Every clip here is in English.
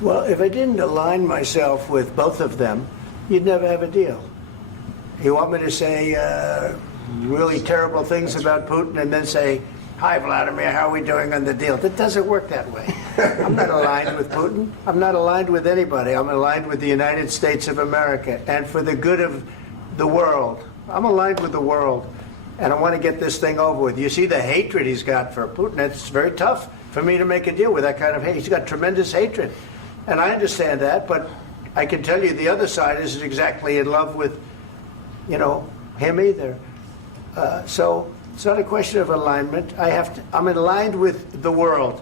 Well, if I didn't align myself with both of them, you'd never have a deal. You want me to say really terrible things about Putin and then say, "Hi, Vladimir, how are we doing on the deal?" That doesn't work that way. I'm not aligned with Putin. I'm not aligned with anybody. I'm aligned with the United States of America and for the good of the world. I'm aligned with the world, and I want to get this thing over with. You see the hatred he's got for Putin. It's very tough for me to make a deal with that kind of hate. He's got tremendous hatred, and I understand that, but I can tell you the other side isn't exactly in love with, him either. So it's not a question of alignment. I'm aligned with the world.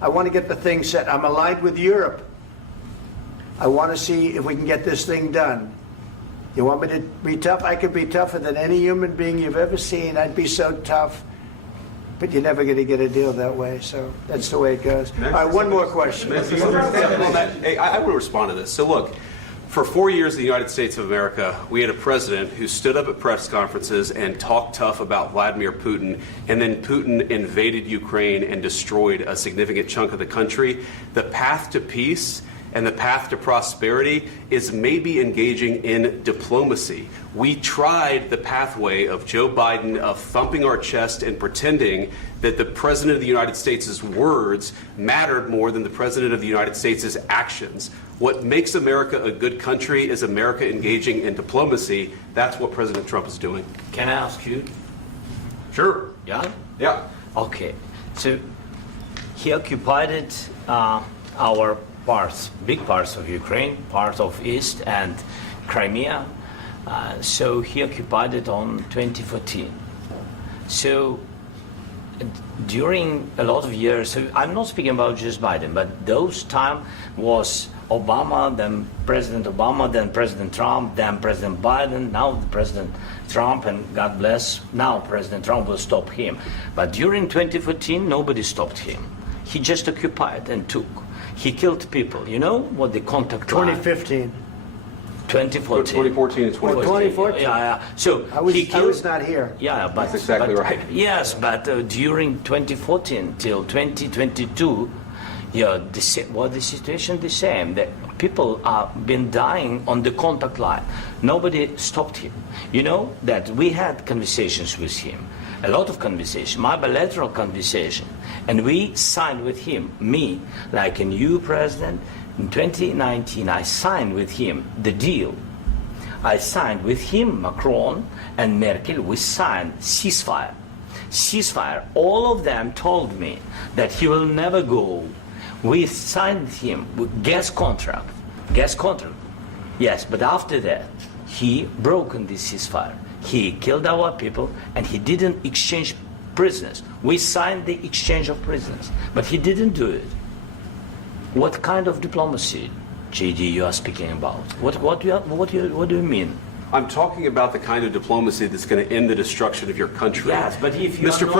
I want to get the thing set. I'm aligned with Europe. I want to see if we can get this thing done. You want me to be tough? I could be tougher than any human being you've ever seen. I'd be so tough. But you're never going to get a deal that way. So that's the way it goes. All right, one more question. I will respond to this. So look, for 4 years in the United States of America, we had a president who stood up at press conferences and talked tough about Vladimir Putin, and then Putin invaded Ukraine and destroyed a significant chunk of the country. The path to peace and the path to prosperity is maybe engaging in diplomacy. We tried the pathway of Joe Biden of thumping our chest and pretending that the President of the United States' words mattered more than the President of the United States' actions. What makes America a good country is America engaging in diplomacy. That's what President Trump is doing. Can I ask you? Sure. Yeah? Yeah. Okay. So he occupied our parts, big parts of Ukraine, part of East and Crimea. So he occupied it on 2014. So during a lot of years, so I'm not speaking about just Biden, but those time was Obama, then President Obama, then President Trump, then President Biden, now President Trump, and God bless, now President Trump will stop him. But during 2014, nobody stopped him. He just occupied and took. He killed people. You know what the contact line? 2015. 2014. 2014 and 2015. 2014. Yeah. So I was not here. Yeah, but that's exactly right. Yes, but during 2014 till 2022, the situation the same. The people have been dying on the contact line. Nobody stopped him. You know that we had conversations with him, a lot of conversation, my bilateral conversation, and we signed with him, me, like a new president. In 2019, I signed with him the deal. I signed with him, Macron and Merkel, we signed ceasefire. Ceasefire. All of them told me that he will never go. We signed him with gas contract. Gas contract. Yes, but after that, he broken this ceasefire. He killed our people and he didn't exchange prisoners. We signed the exchange of prisoners, but he didn't do it. What kind of diplomacy, JD, you are speaking about? What do you mean? I'm talking about the kind of diplomacy that's going to end the destruction of your country. Yes, but if you Mr.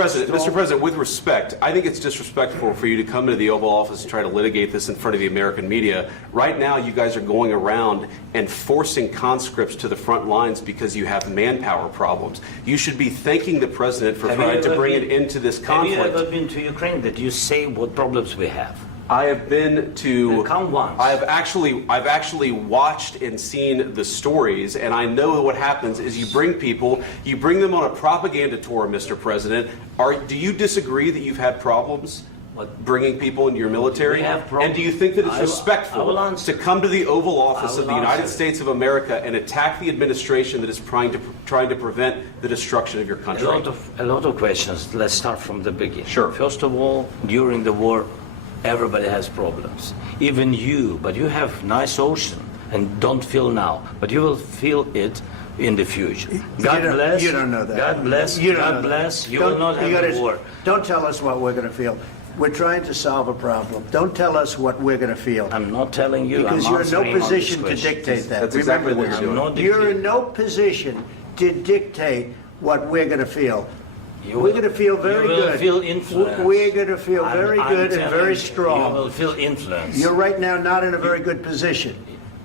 President, with respect, I think it's disrespectful for you to come into the Oval Office and try to litigate this in front of the American media. Right now, you guys are going around and forcing conscripts to the front lines because you have manpower problems. You should be thanking the President for trying to bring an end to this conflict. Have you ever been to Ukraine that you say what problems we have? I have been to. Count once. I've actually watched and seen the stories, and I know what happens is you bring them on a propaganda tour, Mr. President. Do you disagree that you've had problems bringing people into your military? And do you think that it's respectful to come to the Oval Office of the United States of America and attack the administration that is trying to prevent the destruction of your country? A lot of questions. Let's start from the beginning. Sure. First of all, during the war, everybody has problems, even you, but you have nice ocean and don't feel now, but you will feel it in the future. God bless. You don't know that. God bless. God bless. You will not have a war. Don't tell us what we're going to feel. We're trying to solve a problem. Don't tell us what we're going to feel. I'm not telling you. Because you're in no position to dictate that. That's exactly what you're doing. You're in no position to dictate what we're going to feel. We're going to feel very good. You will feel influence. We're going to feel very good and very strong. You will feel influence. You're right now not in a very good position.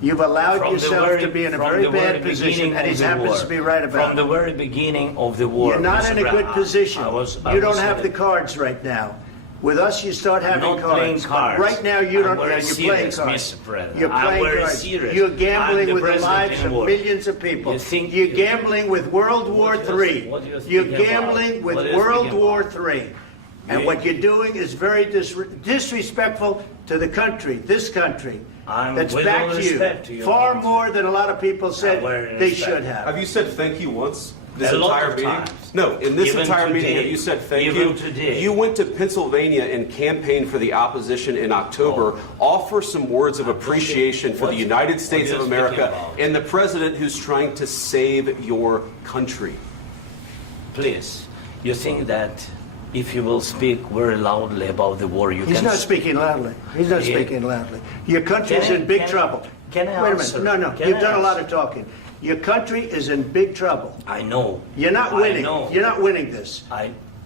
You've allowed yourself to be in a very bad position, and he happens to be right about it. From the very beginning of the war. You're not in a good position. You don't have the cards right now. With us, you start having Not cards. playing cards. Right now, you don't. I'm very You're playing serious, cards. Mr. President. You're I'm playing very cards. serious. You're I'm gambling the with the president lives in of war. millions of people. You think You're you- gambling with World War What do you- III. what do you You're think about? gambling with What do you World think War about? III. And You- what you're doing is very disrespectful to the country, this country. I'm That's with back all to you. respect to your Far country. more than a lot of people said very they respect. should have. Have you said thank you once? This A lot entire of meeting? times. No, in this Even entire meeting, today. have you said thank Even you? today. You went to Pennsylvania and campaigned for the opposition in October. Offer some words of appreciation for the United States what of are you speaking America about? and the president who's trying to save your country. Please, you think that if you will speak very loudly about the war, you He's can... not speaking loudly. He's not Yeah. speaking loudly. Your country's Can I- in big can I- trouble. can I Wait a answer? minute. No, Can you've I done a lot answer? of talking. Your country is in big trouble. I know. You're not I winning. know. You're not winning this.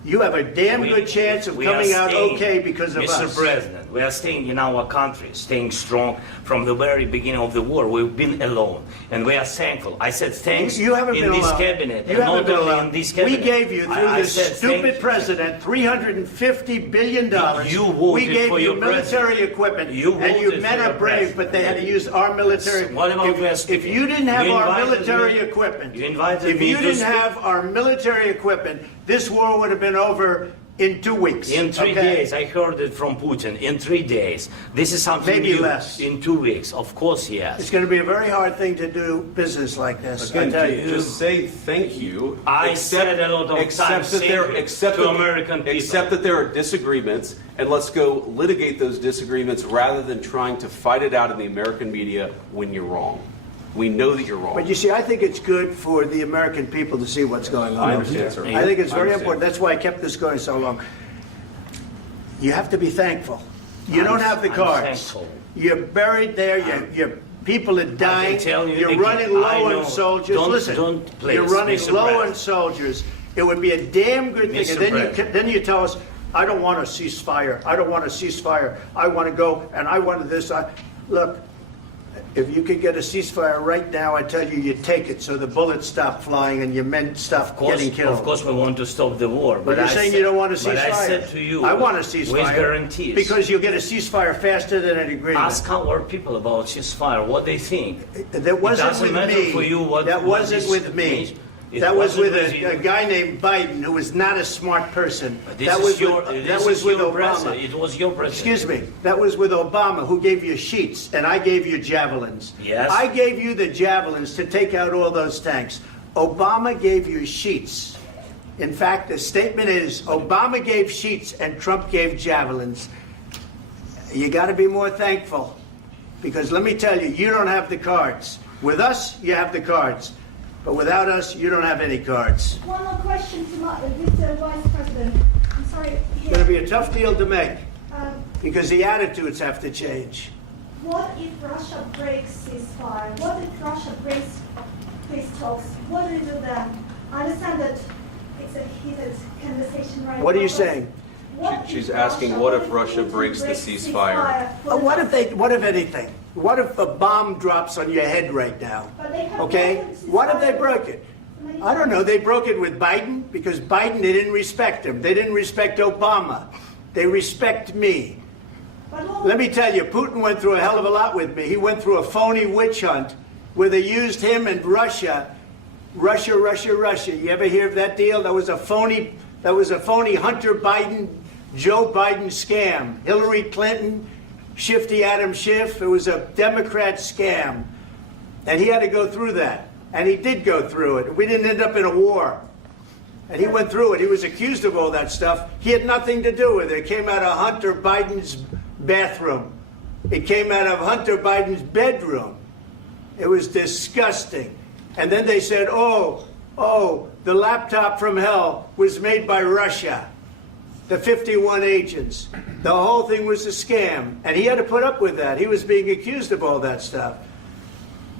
You have a damn We- good chance of we are coming out staying, okay because of Mr. us. President, we are staying in our country, staying strong from the very beginning of the war. We've been alone, and we are thankful. I said thanks You haven't in been this alone. cabinet, You and haven't not been only alone. in this We cabinet. gave you, through I this said stupid thank you. president, $350 billion. You voted we gave for you your military president. equipment, You and you voted men for are your brave, president. but they had to use our military. What about you if speaking? you didn't have You our invited military me- equipment, you invited if me you to didn't speak. have our military equipment, this war would have been over in 2 weeks. In 3 okay? days, I heard it from Putin. In 3 days, this is something Maybe new. less. In 2 weeks, of course, yes. It's going to be a very hard thing to do business like this. I Again, tell you. just say thank you. I said a lot of accept times that there, thank you accept to that- American people. Accept that there are disagreements, and let's go litigate those disagreements rather than trying to fight it out in the American media when you're wrong. We know that you're wrong. But you see, I think it's good for the American people to see what's going on. I understand, sir. I think it's I very understand. important. That's why I kept this going so long. You have to be thankful. You don't have the I'm cards. thankful. You're buried there. Your people are dying. tell you You're again, running I low know. on soldiers. Don't- Listen, don't please, you're running Mr. low President. on soldiers. It would be a damn good thing. Mr. And then President. then you tell us, I don't want a ceasefire. I don't want a ceasefire. I want to go and I want this. Look, if you could get a ceasefire right now, I tell you, you take it so the bullets stop flying and your men stop getting killed. Of course, we want to stop the war. But you're I saying said- you don't want a ceasefire. But I said to you, I want a ceasefire. with guarantees. Because you'll get a ceasefire faster than an agreement. Ask our people about ceasefire, what they think. That wasn't doesn't with matter me. for you what- that what wasn't this with me. means. It That was with wasn't with you. a guy named Biden, who was not a smart person. But this That is was your, with, this that is was with your Obama. president. It was your president. Excuse me. That was with Obama, who gave you sheets, and I gave you javelins. Yes. I gave you the javelins to take out all those tanks. Obama gave you sheets. In fact, the statement is Obama gave sheets and Trump gave javelins. You got to be more thankful, because let me tell you, you don't have the cards. With us, you have the cards. But without us, you don't have any cards. One more question to Mr. Vice President. I'm sorry. It's going to be a tough deal to make, Um, because the attitudes have to change. what if Russia breaks ceasefire? What if Russia breaks peace talks? What do you do then? I understand that it's a heated conversation right now. What are you but saying? what She's if asking, what if Russia breaks the ceasefire? What if anything? What if a bomb drops on your head right now? But they have Okay? broken ceasefire. What if they broke it? I don't know. They broke it with Biden, because Biden, they didn't respect him. They didn't respect Obama. They respect me. But what Let me tell you, Putin went through a hell of a lot with me. He went through a phony witch hunt where they used him and Russia. Russia. You ever hear of that deal? That was a phony Hunter Biden, Joe Biden scam. Hillary Clinton, Shifty Adam Schiff. It was a Democrat scam. And he had to go through that. And he did go through it. We didn't end up in a war. And he went through it. He was accused of all that stuff. He had nothing to do with it. It came out of Hunter Biden's bathroom. It came out of Hunter Biden's bedroom. It was disgusting. And then they said, oh, the laptop from hell was made by Russia. The 51 agents. The whole thing was a scam. And he had to put up with that. He was being accused of all that stuff.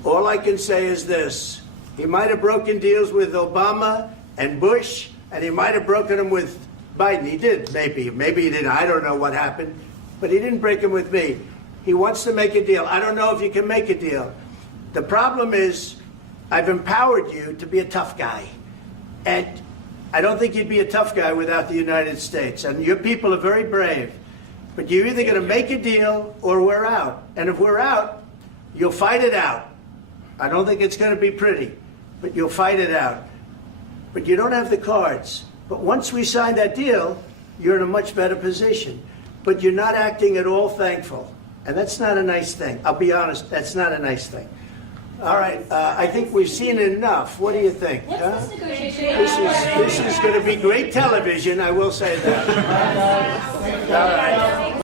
All I can say is this. He might have broken deals with Obama and Bush, and he might have broken them with Biden. He did, maybe. Maybe he didn't. I don't know what happened. But he didn't break them with me. He wants to make a deal. I don't know if you can make a deal. The problem is, I've empowered you to be a tough guy. And I don't think you'd be a tough guy without the United States. And your people are very brave. But you're either going to make a deal or we're out. And if we're out, you'll fight it out. I don't think it's going to be pretty, but you'll fight it out. But you don't have the cards. But once we sign that deal, you're in a much better position. But you're not acting at all thankful. And that's not a nice thing. I'll be honest, that's not a nice thing. All right, I think we've seen enough. What do you think? What's huh? this negotiation? This is going to be great television, I will say that. All right.